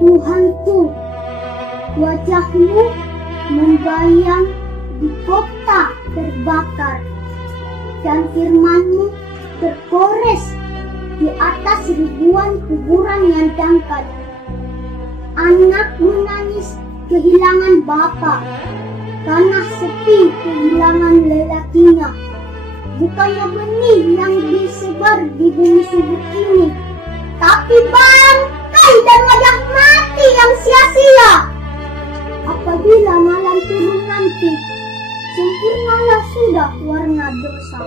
Tuhanku, wajahmu membayang di kota terbakar, dan firman-Mu tergores di atas ribuan kuburan yang dangkal. Anak menangis kehilangan bapa, tanah sepi kehilangan lelakinya. Bukannya benih yang disebar di bumi subur ini, tapi bangkai dan wajah mati yang sia-sia. Apabila malam turun nanti, sempurnalah sudah warna dosa,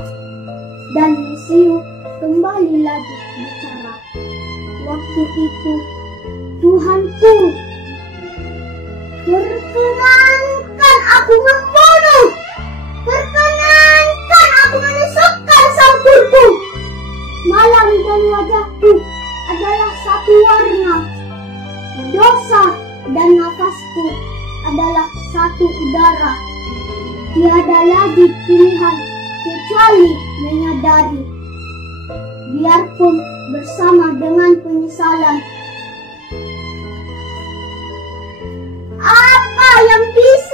dan Mesiu kembali lagi bicara. Waktu itu, Tuhanku, perkenankan aku membunuh, perkenankan aku menusukkan sangkurku. Malam dan wajahku adalah satu warna, dosa dan nafasku adalah satu udara. Tiada lagi pilihan kecuali menyadari, biarpun bersama dengan penyesalan. Apa yang bisa